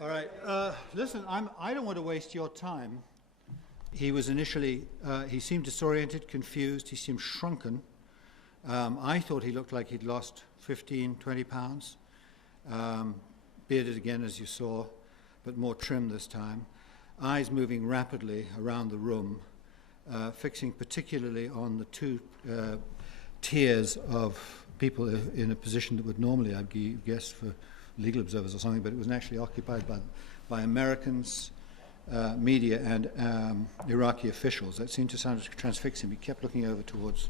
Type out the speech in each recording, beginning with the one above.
All right. Listen, I don't want to waste your time. He was initially, he seemed disoriented, confused. He seemed shrunken. I thought he looked like he'd lost 15, 20 pounds. Bearded again, as you saw, but more trim this time. Eyes moving rapidly around the room, fixing particularly on the two tiers of people in a position that would normally, I'd guess, for legal observers or something, but it was actually occupied by Americans, media, and Iraqi officials. That seemed to sound transfix him. He kept looking over towards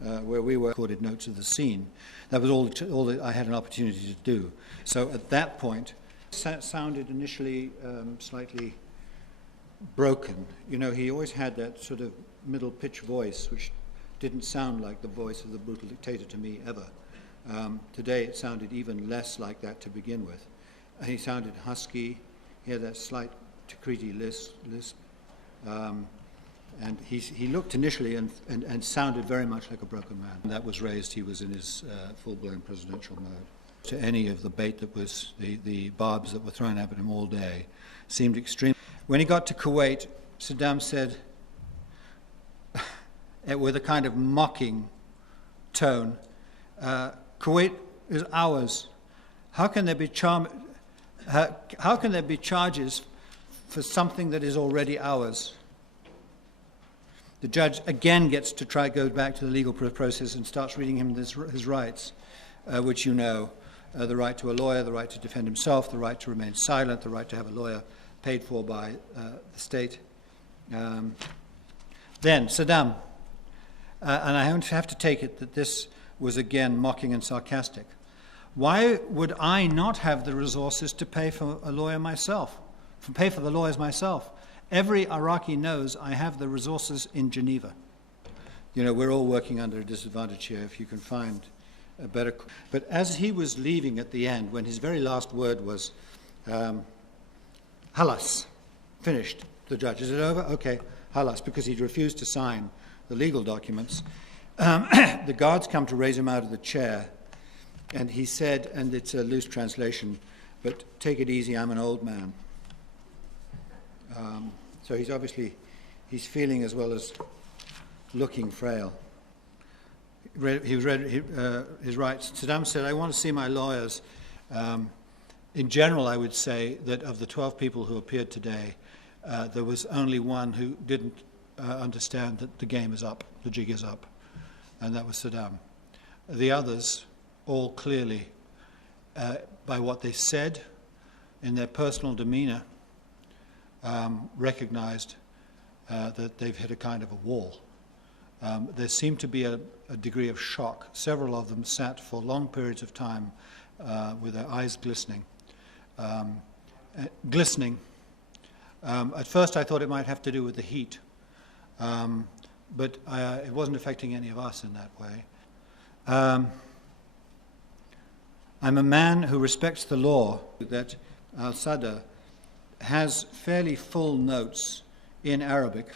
where we were, recorded notes of the scene. That was all that I had an opportunity to do. So at that point, sounded initially slightly broken. You know, he always had that sort of middle-pitch voice, which didn't sound like the voice of the brutal dictator to me ever. Today it sounded even less like that to begin with. He sounded husky. He had that slight Tikrit lisp. And he looked initially and sounded very much like a broken man. When that was raised, he was in his full-blown presidential mode. To any of the bait that was, the barbs that were thrown at him all day, seemed extreme. When he got to Kuwait, Saddam said, with a kind of mocking tone, Kuwait is ours. How can there be charges for something that is already ours? The judge again gets to go back to the legal process and starts reading him his rights, which you know, the right to a lawyer, the right to defend himself, the right to remain silent, the right to have a lawyer paid for by the state. Then Saddam, and I have to take it that this was again mocking and sarcastic. Why would I not have the resources to pay for a lawyer myself, pay for the lawyers myself? Every Iraqi knows I have the resources in Geneva. You know, we're all working under a disadvantage here if you can find a better... But as he was leaving at the end, when his very last word was, halas, finished, the judge, is it over? Okay, halas, because he'd refused to sign the legal documents. The guards come to raise him out of the chair, and he said, and it's a loose translation, but take it easy, I'm an old man. So he's feeling as well as looking frail. He read his rights. Saddam said, I want to see my lawyers. In general, I would say that of the 12 people who appeared today, there was only one who didn't understand that the game is up, the jig is up, and that was Saddam. The others, all clearly, by what they said, in their personal demeanor, recognized that they've hit a kind of a wall. There seemed to be a degree of shock. Several of them sat for long periods of time with their eyes glistening. At first I thought it might have to do with the heat, but it wasn't affecting any of us in that way. I'm a man who respects the law, that al-Sadr has fairly full notes in Arabic.